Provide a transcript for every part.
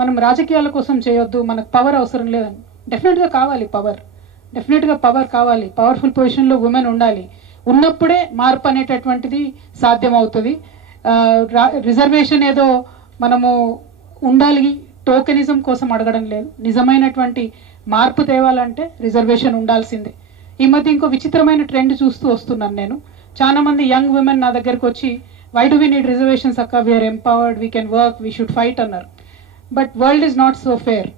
మనం రాజకీయాల కోసం చేయొద్దు, మనకు పవర్ అవసరం లేదని. డెఫినెట్గా కావాలి పవర్, డెఫినెట్గా పవర్ కావాలి, పవర్ఫుల్ పొజిషన్లో ఉమెన్ ఉండాలి. ఉన్నప్పుడే మార్పు అనేటటువంటిది సాధ్యం అవుతుంది. రిజర్వేషన్ ఏదో మనము ఉండాలి టోకెనిజం కోసం అడగడం లేదు. నిజమైనటువంటి మార్పు తేవాలంటే రిజర్వేషన్ ఉండాల్సిందే. ఈ మధ్య ఇంకో విచిత్రమైన ట్రెండ్ చూస్తూ వస్తున్నాను నేను. చాలా మంది యంగ్ విమెన్ నా దగ్గరకు వచ్చి why do we need reservations అక్క, we are empowered, we can work, we should fight అన్నారు. But world is not so fair.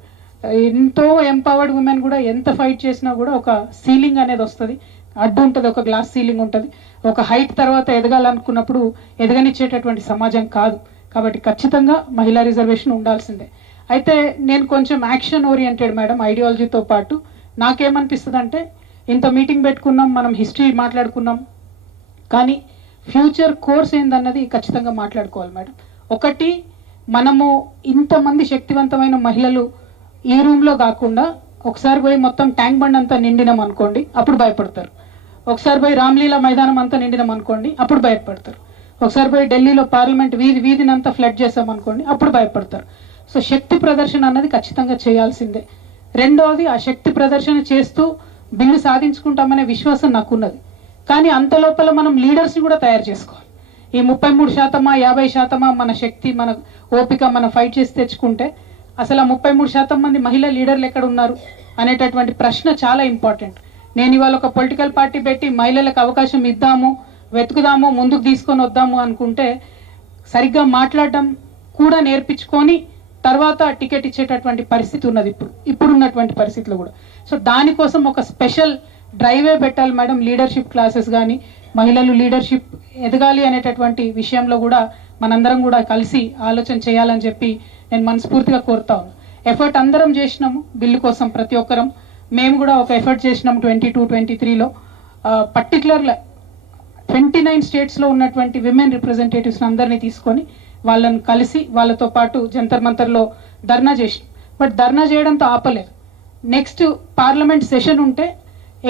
ఎంతో ఎంపవర్డ్ ఉమెన్ కూడా ఎంత ఫైట్ చేసినా కూడా ఒక సీలింగ్ అనేది వస్తుంది, అడ్డు ఉంటుంది, ఒక గ్లాస్ సీలింగ్ ఉంటుంది. ఒక హైట్ తర్వాత ఎదగాలనుకున్నప్పుడు ఎదగనిచ్చేటటువంటి సమాజం కాదు. కాబట్టి ఖచ్చితంగా మహిళా రిజర్వేషన్ ఉండాల్సిందే. అయితే నేను కొంచెం యాక్షన్ ఓరియంటెడ్ మేడం, ఐడియాలజీతో పాటు నాకేమనిపిస్తుంది అంటే, ఇంత మీటింగ్ పెట్టుకున్నాం, మనం హిస్టరీ మాట్లాడుకున్నాం, కానీ ఫ్యూచర్ కోర్స్ ఏందన్నది ఖచ్చితంగా మాట్లాడుకోవాలి మేడం. ఒకటి, మనము ఇంతమంది శక్తివంతమైన మహిళలు ఈ రూమ్లో కాకుండా ఒకసారి పోయి మొత్తం ట్యాంక్ బండ్ అంతా నిండినాం అనుకోండి, అప్పుడు భయపడతారు. ఒకసారి పోయి రామ్లీలా మైదానం అంతా నిండినాం అనుకోండి, అప్పుడు భయపడతారు. ఒకసారి పోయి ఢిల్లీలో పార్లమెంట్ వీధినంతా ఫ్లడ్ చేసాం అనుకోండి, అప్పుడు భయపడతారు. సో శక్తి ప్రదర్శన అన్నది ఖచ్చితంగా చేయాల్సిందే. రెండవది, ఆ శక్తి ప్రదర్శన చేస్తూ బిల్లు సాధించుకుంటామనే విశ్వాసం నాకున్నది. కానీ అంత లోపల మనం లీడర్స్ని కూడా తయారు చేసుకోవాలి. ఈ 33% 50% మన శక్తి, మన ఓపిక, మనం ఫైట్ చేసి తెచ్చుకుంటే అసలు ఆ 33% మంది మహిళా లీడర్లు ఎక్కడ ఉన్నారు అనేటటువంటి ప్రశ్న చాలా ఇంపార్టెంట్. నేను ఇవాళ ఒక పొలిటికల్ పార్టీ పెట్టి మహిళలకు అవకాశం ఇద్దాము, వెతుకుదాము, ముందుకు తీసుకొని వద్దాము అనుకుంటే సరిగ్గా మాట్లాడడం కూడా నేర్పించుకొని తర్వాత టికెట్ ఇచ్చేటటువంటి పరిస్థితి ఉన్నది ఇప్పుడున్నటువంటి పరిస్థితులు కూడా. సో దానికోసం ఒక స్పెషల్ డ్రైవే పెట్టాలి మేడం. లీడర్షిప్ క్లాసెస్ కానీ, మహిళలు లీడర్షిప్ ఎదగాలి అనేటటువంటి విషయంలో కూడా మనందరం కూడా కలిసి ఆలోచన చేయాలని చెప్పి నేను మనస్ఫూర్తిగా కోరుతా ఉన్నాను. ఎఫర్ట్ అందరం చేసినాము బిల్లు కోసం, ప్రతి ఒక్కరం. మేము కూడా ఒక ఎఫర్ట్ చేసినాము 22-23లో. పర్టికులర్గా 29 స్టేట్స్లో ఉన్నటువంటి విమెన్ రిప్రజెంటేటివ్స్ అందరినీ తీసుకొని వాళ్ళని కలిసి వాళ్ళతో పాటు జంతర్ మంతర్లో ధర్నా చేసినాం. బట్ ధర్నా చేయడంతో ఆపలేదు. నెక్స్ట్ పార్లమెంట్ సెషన్ ఉంటే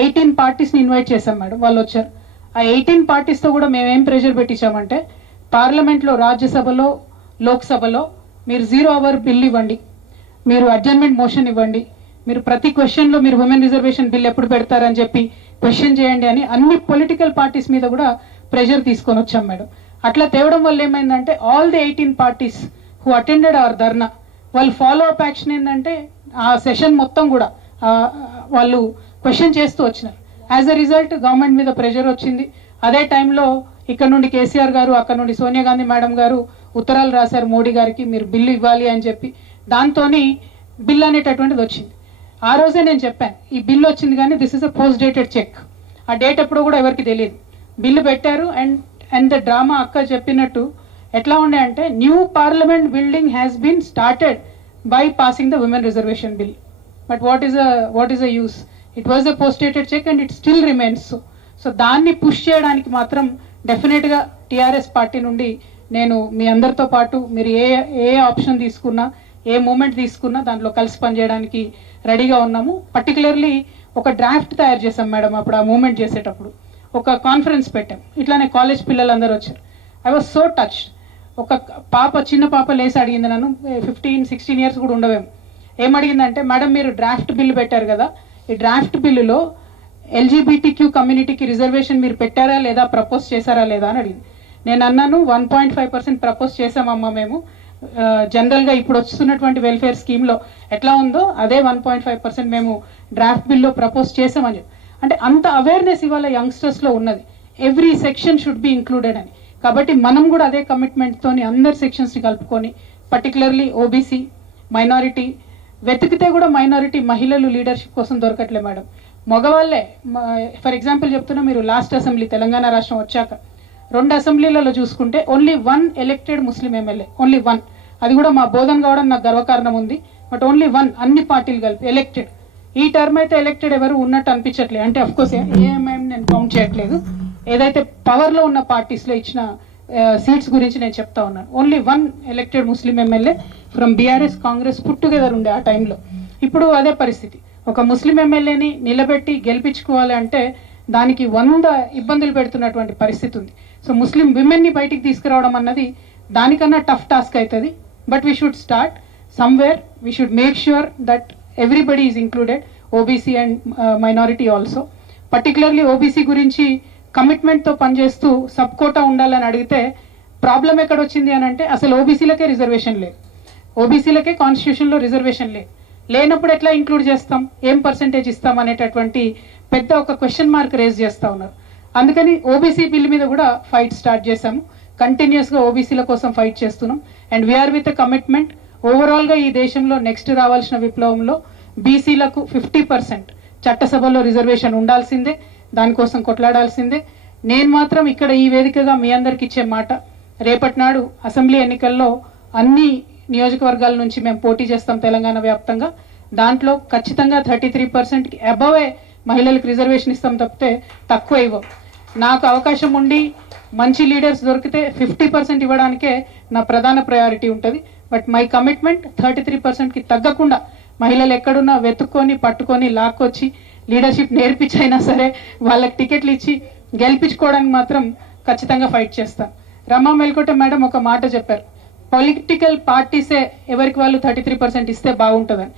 18 పార్టీస్ని ఇన్వైట్ చేశాం మేడం, వాళ్ళు వచ్చారు. ఆ 18 పార్టీస్తో కూడా మేమేం ప్రెషర్ పెట్టించామంటే, పార్లమెంట్లో, రాజ్యసభలో, లోక్సభలో మీరు 0 అవర్ బిల్ ఇవ్వండి, మీరు అడ్జర్న్మెంట్ మోషన్ ఇవ్వండి, మీరు ప్రతి క్వశ్చన్లో మీరు ఉమెన్ రిజర్వేషన్ బిల్ ఎప్పుడు పెడతారని చెప్పి క్వశ్చన్ చేయండి అని అన్ని పొలిటికల్ పార్టీస్ మీద కూడా ప్రెషర్ తీసుకొని వచ్చాం మేడం. అట్లా తేవడం వల్ల ఏమైందంటే, all the 18 parties who attended our dharna, వాళ్ళు ఫాలో అప్ యాక్షన్ ఏంటంటే ఆ సెషన్ మొత్తం కూడా వాళ్ళు క్వశ్చన్ చేస్తూ వచ్చినారు. యాజ్ అ రిజల్ట్ గవర్నమెంట్ మీద ప్రెషర్ వచ్చింది. అదే టైంలో ఇక్కడ నుండి కేసీఆర్ గారు, అక్కడ నుండి సోనియా గాంధీ మేడం గారు ఉత్తరాలు రాశారు మోడీ గారికి, మీరు బిల్లు ఇవ్వాలి అని చెప్పి. దాంతో బిల్ అనేటటువంటిది వచ్చింది. ఆ రోజే నేను చెప్పాను, ఈ బిల్లు వచ్చింది కానీ this is a post dated check. ఆ డేట్ ఎప్పుడో కూడా ఎవరికి తెలియదు. బిల్లు పెట్టారు. అండ్ ద డ్రామా అక్క చెప్పినట్టు ఎట్లా ఉండే అంటే, new parliament building has been started by passing the women reservation bill. But what is a use? It was a post dated cheque and it still remains. So దాన్ని push చేయడానికి మాత్రం డెఫినెట్గా TRS party నుండి నేను మీ అందరితో పాటు, మీరు ఏ option తీసుకున్నా, ఏ మూమెంట్ తీసుకున్నా దాంట్లో కలిసి పనిచేయడానికి రెడీగా ఉన్నాము. పర్టికులర్లీ ఒక డ్రాఫ్ట్ తయారు చేసాం మేడం. అప్పుడు ఆ మూమెంట్ చేసేటప్పుడు ఒక కాన్ఫరెన్స్ పెట్టాం. ఇట్లానే కాలేజ్ పిల్లలందరూ వచ్చారు. I was so touch. ఒక చిన్న పాప లేసి అడిగింది నన్ను, 15-16 ఇయర్స్ కూడా ఉండవేమో. ఏమడిగిందంటే, మేడం మీరు డ్రాఫ్ట్ బిల్లు పెట్టారు కదా, ఈ డ్రాఫ్ట్ బిల్లులో LGBTQ కమ్యూనిటీకి రిజర్వేషన్ మీరు పెట్టారా లేదా, ప్రపోజ్ చేశారా లేదా అని అడిగింది. నేను అన్నాను 1.5% ప్రపోజ్ చేసామమ్మా మేము. జనరల్గా ఇప్పుడు వస్తున్నటువంటి వెల్ఫేర్ స్కీమ్లో ఎట్లా ఉందో అదే 1.5% మేము డ్రాఫ్ట్ బిల్లో ప్రపోజ్ చేసామని చెప్పి. అంటే అంత అవేర్నెస్ ఇవాళ యంగ్స్టర్స్లో ఉన్నది, every section should be included అని. కాబట్టి మనం కూడా అదే కమిట్మెంట్తోని అందరి సెక్షన్స్ని కలుపుకొని, పర్టికులర్లీ ఓబీసీ, మైనారిటీ, వెతికితే కూడా మైనారిటీ మహిళలు లీడర్షిప్ కోసం దొరకట్లే మేడం, మగవాళ్ళే. ఫర్ ఎగ్జాంపుల్ చెప్తున్నా, మీరు లాస్ట్ అసెంబ్లీ తెలంగాణ రాష్ట్రం వచ్చాక 2 అసెంబ్లీలలో చూసుకుంటే ఓన్లీ 1 ఎలక్టెడ్ ముస్లిం ఎమ్మెల్యే, ఓన్లీ 1. అది కూడా మా బోధన కావడం నాకు గర్వకారణం ఉంది. బట్ ఓన్లీ 1, అన్ని పార్టీలు కలిపి ఎలక్టెడ్. ఈ టర్మ్ అయితే ఎలక్టెడ్ ఎవరు ఉన్నట్టు అనిపించట్లేదు. అంటే అఫ్కోర్స్ ఏఎంఐఎం నేను కౌంట్ చేయట్లేదు, ఏదైతే పవర్లో ఉన్న పార్టీస్లో ఇచ్చిన సీట్స్ గురించి నేను చెప్తా ఉన్నాను. Only 1 elected Muslim MLA from BRS, Congress put together ఉండే ఆ టైంలో. ఇప్పుడు అదే పరిస్థితి. ఒక ముస్లిం ఎమ్మెల్యేని నిలబెట్టి గెలిపించుకోవాలి అంటే దానికి 100 ఇబ్బందులు పెడుతున్నటువంటి పరిస్థితి ఉంది. సో ముస్లిం విమెన్ని బయటికి తీసుకురావడం అన్నది దానికన్నా టఫ్ టాస్క్ అవుతుంది. But we should start. somewhere we should make sure that everybody is included, OBC and minority also. Particularly OBC గురించి కమిట్మెంట్తో పనిచేస్తూ సబ్ కోటా ఉండాలని అడిగితే ప్రాబ్లం ఎక్కడ వచ్చింది అని అంటే అసలు ఓబీసీలకే రిజర్వేషన్ లేదు, ఓబీసీలకే కాన్స్టిట్యూషన్లో రిజర్వేషన్ లేనప్పుడు ఎట్లా ఇంక్లూడ్ చేస్తాం, ఏం పర్సెంటేజ్ ఇస్తాం అనేటటువంటి పెద్ద ఒక క్వశ్చన్ మార్క్ రేజ్ చేస్తూ ఉన్నారు. అందుకని ఓబీసీ బిల్ మీద కూడా ఫైట్ స్టార్ట్ చేశాము. కంటిన్యూస్గా ఓబీసీల కోసం ఫైట్ చేస్తున్నాం. అండ్ వీఆర్ విత్ కమిట్మెంట్ ఓవరాల్గా ఈ దేశంలో నెక్స్ట్ రావాల్సిన విప్లవంలో బీసీలకు 50% చట్టసభలో రిజర్వేషన్ ఉండాల్సిందే, దానికోసం కొట్లాడాల్సిందే. నేను మాత్రం ఇక్కడ ఈ వేదికగా మీ అందరికి ఇచ్చే మాట, రేపటి నాడు అసెంబ్లీ ఎన్నికల్లో అన్ని నియోజకవర్గాల నుంచి మేము పోటీ చేస్తాం తెలంగాణ వ్యాప్తంగా. దాంట్లో ఖచ్చితంగా 33%కి అబవే మహిళలకు రిజర్వేషన్ ఇస్తాం తప్పితే తక్కువ ఇవ్వం. నాకు అవకాశం ఉండి మంచి లీడర్స్ దొరికితే 50% ఇవ్వడానికే నా ప్రధాన ప్రయారిటీ ఉంటుంది. బట్ మై కమిట్మెంట్ 33%కి తగ్గకుండా మహిళలు ఎక్కడున్నా వెతుక్కొని పట్టుకొని లాక్కొచ్చి లీడర్షిప్ నేర్పించైనా సరే వాళ్ళకి టికెట్లు ఇచ్చి గెలిపించుకోవడానికి మాత్రం ఖచ్చితంగా ఫైట్ చేస్తాను. రమా మెల్కోట మేడం ఒక మాట చెప్పారు, పొలిటికల్ పార్టీసే ఎవరికి వాళ్ళు 33% ఇస్తే బాగుంటుందని.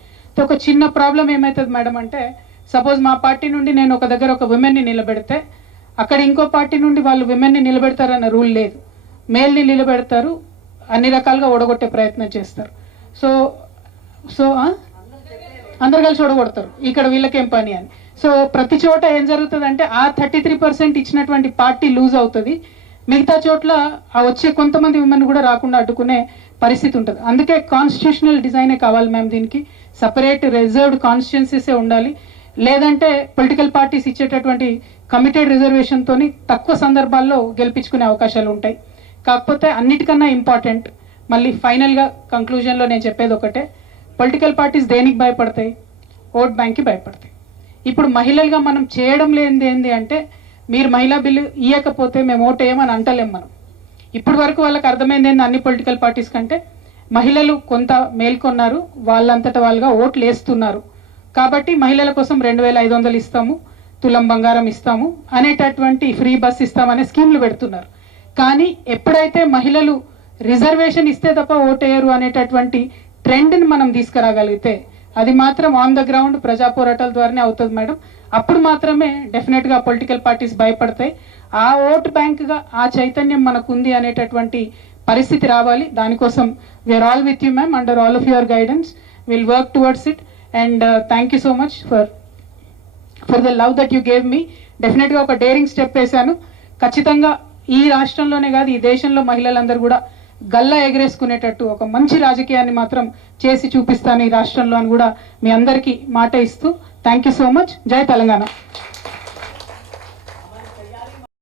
ఒక చిన్న ప్రాబ్లం ఏమవుతుంది మేడం అంటే, సపోజ్ మా పార్టీ నుండి నేను ఒక దగ్గర ఒక విమెన్ని నిలబెడితే అక్కడ ఇంకో పార్టీ నుండి వాళ్ళు విమెన్ని నిలబెడతారన్న రూల్ లేదు, మేల్ని నిలబెడతారు, అన్ని రకాలుగా ఓడగొట్టే ప్రయత్నం చేస్తారు. సో సో అందరు కలిసి ఓడగొడతారు, ఇక్కడ వీళ్ళకేం పని అని. సో ప్రతి చోట ఏం జరుగుతుంది అంటే ఆ 33% ఇచ్చినటువంటి పార్టీ లూజ్ అవుతుంది, మిగతా చోట్ల ఆ వచ్చే కొంతమంది విమెన్ కూడా రాకుండా అడ్డుకునే పరిస్థితి ఉంటుంది. అందుకే కాన్స్టిట్యూషనల్ డిజైనే కావాలి మ్యామ్, దీనికి సపరేట్ రిజర్వ్డ్ కాన్స్టిట్యున్సీసే ఉండాలి. లేదంటే పొలిటికల్ పార్టీస్ ఇచ్చేటటువంటి కమిటెడ్ రిజర్వేషన్తోని తక్కువ సందర్భాల్లో గెలిపించుకునే అవకాశాలు ఉంటాయి. కాకపోతే అన్నిటికన్నా ఇంపార్టెంట్, మళ్ళీ ఫైనల్గా కంక్లూజన్లో నేను చెప్పేది ఒకటే, పొలిటికల్ పార్టీస్ దేనికి భయపడతాయి? ఓట్ బ్యాంక్కి భయపడతాయి. ఇప్పుడు మహిళలుగా మనం చేయడం లేనిది ఏంటి అంటే, మీరు మహిళా బిల్లు ఇవ్వకపోతే మేము ఓటు వేయమని అంటలేం మనం. ఇప్పటి వరకు వాళ్ళకి అర్థమైంది ఏంది, అన్ని పొలిటికల్ పార్టీస్ కంటే మహిళలు కొంత మేల్కొన్నారు, వాళ్ళంతటా వాళ్ళుగా ఓట్లు వేస్తున్నారు కాబట్టి మహిళల కోసం 2500 ఇస్తాము, తులం బంగారం ఇస్తాము అనేటటువంటి ఫ్రీ బస్ ఇస్తామనే స్కీమ్లు పెడుతున్నారు. కానీ ఎప్పుడైతే మహిళలు రిజర్వేషన్ ఇస్తే తప్ప ఓటేయరు అనేటటువంటి ట్రెండ్ని మనం తీసుకురాగలిగితే, అది మాత్రం ఆన్ ద గ్రౌండ్ ప్రజా పోరాటాల ద్వారానే అవుతుంది మేడం. అప్పుడు మాత్రమే డెఫినెట్గా పొలిటికల్ పార్టీస్ భయపడతాయి. ఆ ఓటు బ్యాంక్గా ఆ చైతన్యం మనకు ఉంది అనేటటువంటి పరిస్థితి రావాలి. దానికోసం we're all with you ma'am, under all of your guidance will work towards it. And thank you so much for the love that you gave me. డెఫినెట్గా ఒక డేరింగ్ స్టెప్ వేశాను. ఖచ్చితంగా ఈ రాష్ట్రంలోనే కాదు, ఈ దేశంలో మహిళలందరూ కూడా గల్లా ఎగరేసుకునేటట్టు ఒక మంచి రాజకీయాన్ని మాత్రం చేసి చూపిస్తాను ఈ రాష్ట్రంలో అని కూడా మీ అందరికీ మాట ఇస్తూ థ్యాంక్ యూ సో మచ్. జై తెలంగాణ.